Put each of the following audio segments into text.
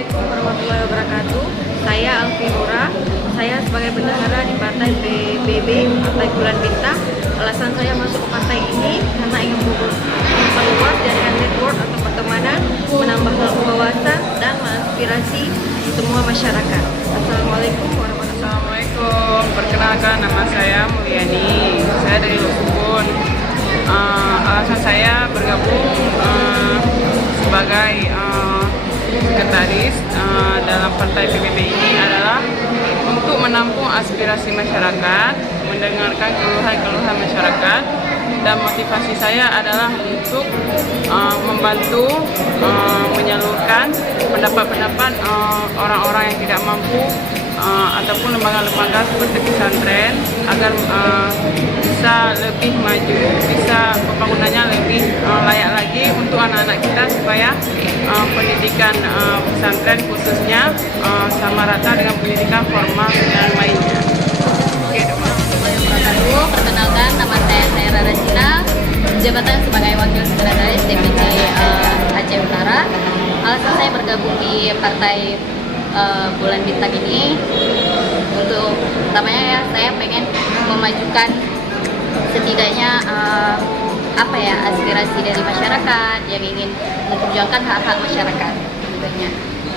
Assalamualaikum warahmatullahi wabarakatuh. Saya Alfi Nura. Saya sebagai bendahara di Partai PBB, Partai Bulan Bintang. Alasan saya masuk ke partai ini karena ingin memperluas jaringan network atau pertemanan, menambah wawasan dan menginspirasi semua masyarakat. Assalamualaikum warahmatullahi wabarakatuh. Assalamualaikum, perkenalkan nama saya Mulyani. Saya dari Lukubun. Alasan saya bergabung sebagai sekretaris dalam partai PBB ini adalah untuk menampung aspirasi masyarakat, mendengarkan keluhan-keluhan masyarakat, dan motivasi saya adalah untuk membantu menyalurkan pendapat-pendapat orang-orang yang tidak mampu ataupun lembaga-lembaga seperti pesantren agar bisa lebih maju, bisa pembangunannya lebih layak lagi untuk anak-anak kita supaya pendidikan pesantren khususnya sama rata dengan pendidikan formal dan lainnya. Oke, Perkenalkan, nama saya Rara Cina, jabatan sebagai Wakil Sekretaris DPD Aceh Utara. Alasan saya bergabung di Partai Bulan Bintang ini untuk pertamanya ya saya pengen memajukan setidaknya aspirasi dari masyarakat yang ingin memperjuangkan hak-hak masyarakat tentunya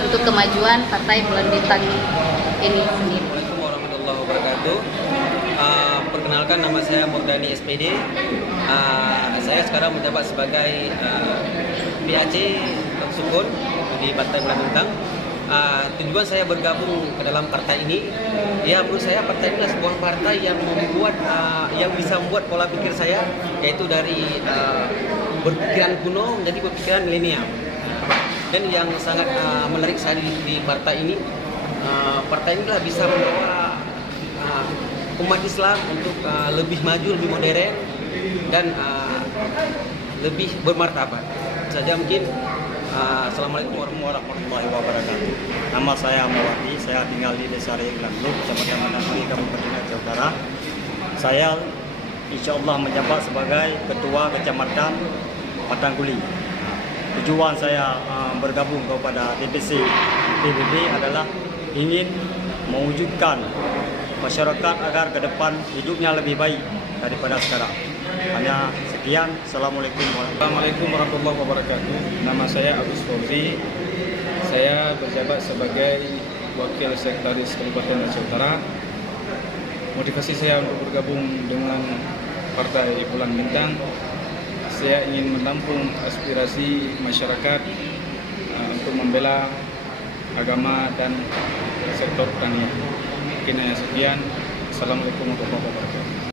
untuk kemajuan Partai Bulan Bintang ini sendiri. Assalamualaikum warahmatullahi wabarakatuh. Perkenalkan, nama saya Murdani SPD. Saya sekarang menjabat sebagai PAC Sukun di Partai Bulan Bintang. Tujuan saya bergabung ke dalam partai ini, ya menurut saya partai ini adalah sebuah partai yang bisa membuat pola pikir saya, yaitu dari berpikiran kuno menjadi berpikiran milenial. Dan yang sangat menarik saya di partai ini, partai inilah bisa membawa umat Islam untuk lebih maju, lebih modern, dan lebih bermartabat. Saja mungkin. Assalamualaikum warahmatullahi wabarakatuh. Nama saya Mawati, saya tinggal di Desa Renglangluk, Kecamatan Manasri, Kabupaten Aceh Utara. Saya insya Allah menjabat sebagai Ketua Kecamatan Patangguli. Tujuan saya bergabung kepada DPC PBB adalah ingin mewujudkan masyarakat agar ke depan hidupnya lebih baik daripada sekarang. Hanya sekian. Assalamualaikum warahmatullahi wabarakatuh. Nama saya Agus Fauzi. Saya berjabat sebagai Wakil Sekretaris Kabupaten Aceh Utara. Motivasi saya untuk bergabung dengan Partai Bulan Bintang, saya ingin menampung aspirasi masyarakat untuk membela agama dan sektor pertanian. Mungkin hanya sekian. Assalamualaikum warahmatullahi wabarakatuh.